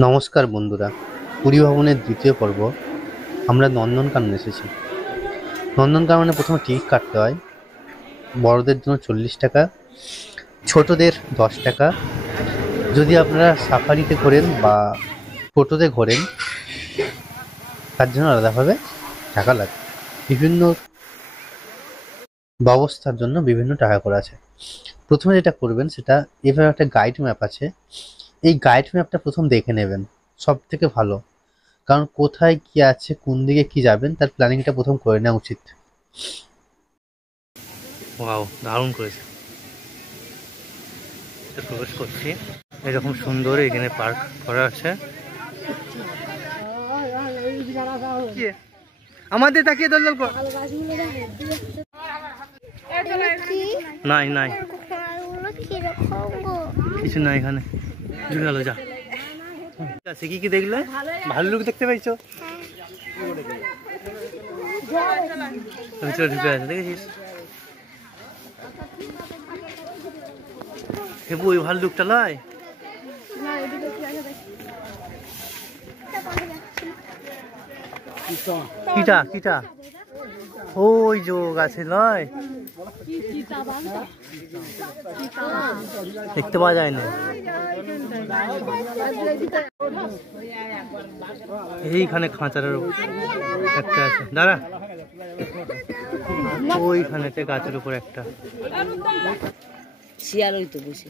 নমস্কার বন্ধুরা, পুরী ভ্রমণের দ্বিতীয় পর্ব। আমরা নন্দনকানন এসেছি। নন্দনকাননে প্রথমে টিকিট কাটতে হয়। বড়দের জন্য 40 টাকা, ছোটদের 10 টাকা। যদি আপনারা সাফারিতে ঘোরেন বা টোটোতে ঘোরেন তার জন্য আলাদাভাবে টাকা লাগে। বিভিন্ন ব্যবস্থার জন্য বিভিন্ন টাকা করে আছে। প্রথমে যেটা করবেন সেটা, এভাবে একটা গাইড ম্যাপ আছে। এই গাইড ম্যাপটা প্রথম দেখে নেবেন, সব থেকে ভালো। কারণ কোথায় কি আছে, কোন দিকে কি যাবেন, তার প্ল্যানিংটা প্রথম করে নেওয়া উচিত। ওয়াও, দারুণ করেছে। প্রবেশ করছি, এরকম সুন্দর এখানে পার্ক করা আছে। আমাদের তাকিয়ে দল কর। নাই নাই, কিছু নাই এখানে। গেল যা আছে। কি কি দেখলে? ভাল্লুক দেখতে পাইছো? ঢুকে আছে, দেখেছিস? হেবু, ওই ভাল্লুকটা লয়। কিটা কিটা ওই যে গাছে লয়, দেখতে পাওয়া যায় না। এইখানে খাঁচার একটা আছে, দাঁড়া। ওইখানে গাছের উপর একটা শিয়াল, ওই তো বসে।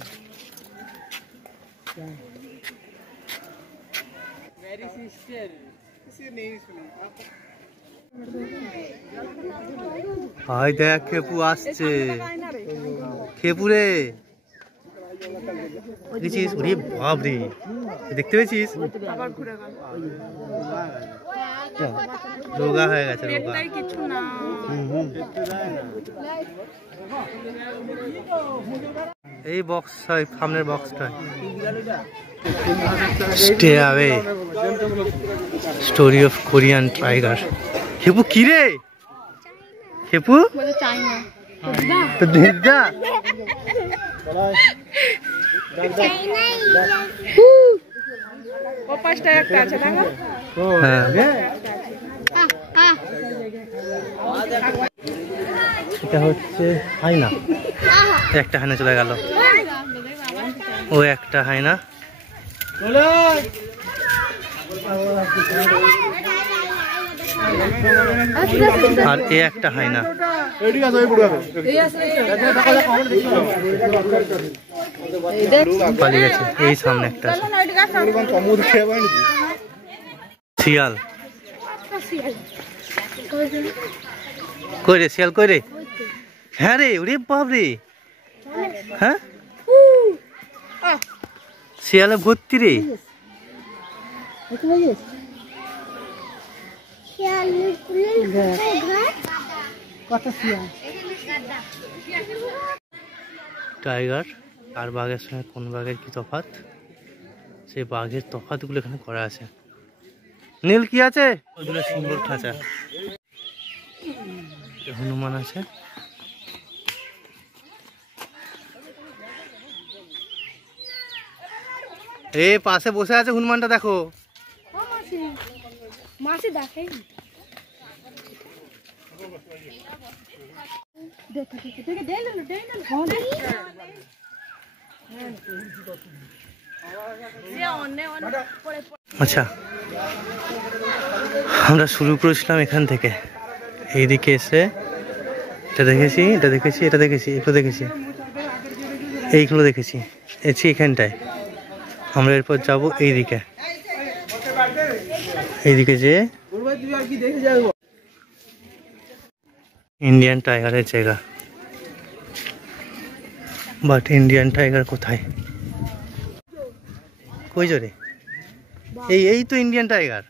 হাই দেখ, খেপু আসছে। খেপু রে, দেখেছিস? ওরে বাপ রে, দেখতে পেয়েছিস? রোগা হয়ে গেছে, রোগা। এই বক্স, সামনের বক্সটা stay away, story of Korean tiger. খেপু কি রে? খেপু তো দেখদা এটা হচ্ছে হাইনা। একটা হাইনা চলে গেল, ও একটা হাইনা। আর এ একটা হাইনা পালিয়ে গেছে। এই সামনে একটা শিয়াল। কই রে শিয়াল, কই রে? হ্যাঁ রে, ওরে বাপ রে। হ্যাঁ, শিয়ালে ভর্তি রে। টাইগার আর বাঘের সঙ্গে কোন বাঘের কি তফাৎ, সেই বাঘের তফাৎ গুলো এখানে করা আছে। নীল কি আছে? ওইগুলো সুন্দর খাঁচা। হনুমান আছে। এ পাশে বসে আছে হনুমানটা, দেখো। আচ্ছা, আমরা শুরু করেছিলাম এখান থেকে। এইদিকে এসে এটা দেখেছি, এটা দেখেছি, এটা দেখেছি, এটা দেখেছি, এইগুলো দেখেছি, এখানটায়। আমরা এরপর যাবো এইদিকে। এইদিকে যে ইন্ডিয়ান টাইগারের জায়গা। বাট ইন্ডিয়ান টাইগার কোথায়? কই জোরে? এই তো ইন্ডিয়ান টাইগার।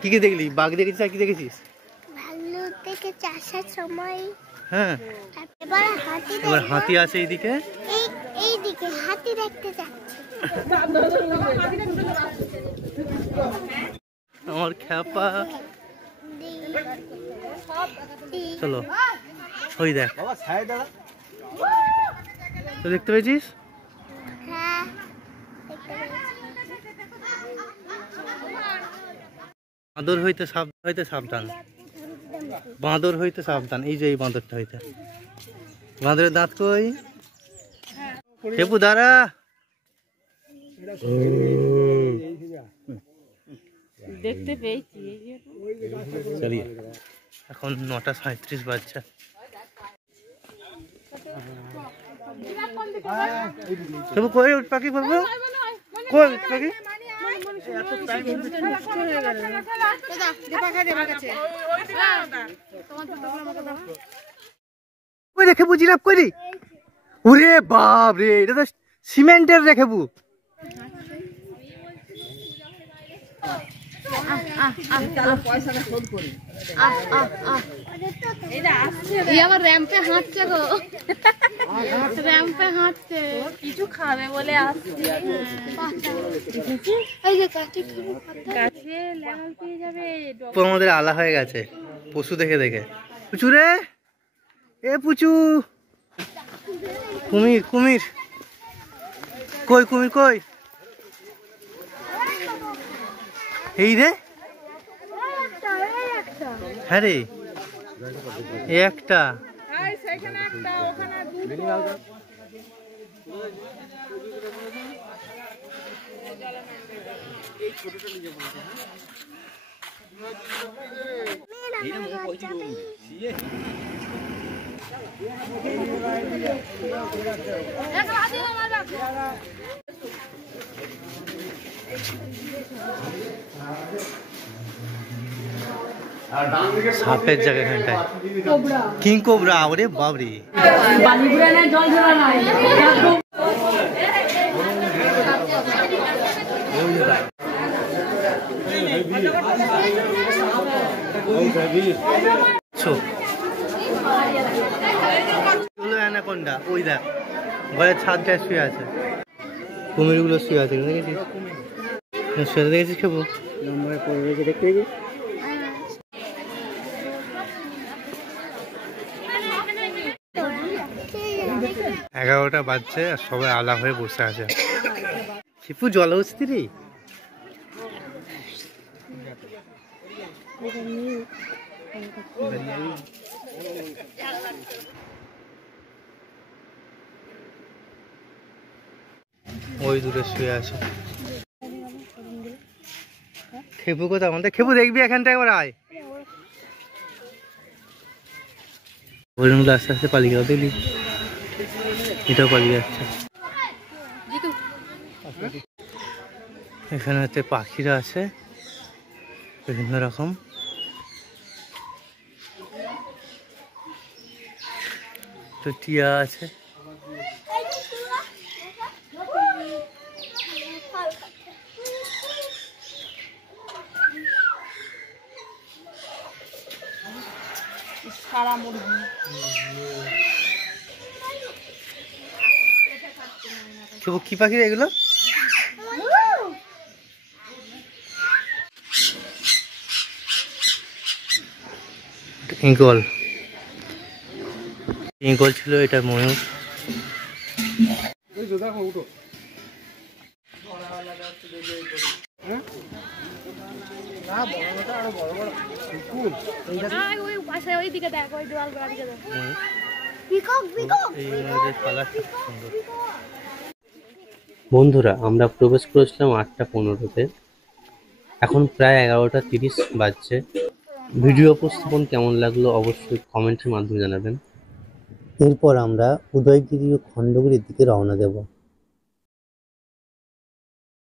কি কি দেখলি? বাঘ দেখেছিস আর কি দেখেছিস? হ্যাঁ, এবার হাতি আছে এইদিকে। এইদিকে হাতি দেখতে যাচ্ছি। আমার খ্যাপা চলো ওই দেখ তো দেখতে পেয়েছিস বাঁদর হইতে সাবধান বাঁদর হইতে সাবধান এই যে এই বাঁদরটা হইতে বাঁদরের দাঁত কই টেপু দাঁড়া দেখতে পেয়েছি এখন 9:37 বাজছে টেপু কই উঠ পাখি বাবু কই উঠ পাখি কই রেখে বুঝিলাম কই রে ওরে বাপ রে এটা তো সিমেন্টের রেখে বু আবার র্যাম্পে হাঁটছে গো র্যাম্পে হাঁটছে কিছু খাবে বলে আসছে আমাদের আলা হয়ে গেছে পশু দেখে দেখে পুচু রে এ পুচু কুমির কুমির কই কুমির কই এই রে হ্যাঁ রে একটা সাপের জায়গা এখানটায় কিং কোবরা ওরে বাবরে অ্যানাকোন্ডা ওই দেখ ঘরের ছাদটায় শুয়ে আছে কুমির গুলো শুয়ে আছে দেখেছিস শুয়ে দেখেছিস খেবো দেখতে 11টা বাজছে আর সবাই আলা হয়ে বসে আছে শিপু জলহস্তি রে ওই দূরে শুয়ে আছে খেপু কোথাও আমাদের খেপু দেখবি এখানটায় একবার আয় হরিণগুলো আস্তে আস্তে পালিয়ে গেল দেখলি এটাও পালিয়ে যাচ্ছে এখানে হচ্ছে পাখিরা আছে বিভিন্ন রকম তো টিয়া আছে সারা মুরগি কি পাখি এগুলো ইগল ইগল ছিল এটা ময়ূর বন্ধুরা আমরা প্রবেশ করেছিলাম 8:15-তে এখন প্রায় 11:30 বাজছে ভিডিও উপস্থাপন কেমন লাগলো অবশ্যই কমেন্টের মাধ্যমে জানাবেন এরপর আমরা উদয়গিরি ও খণ্ডগিরির দিকে রওনা দেব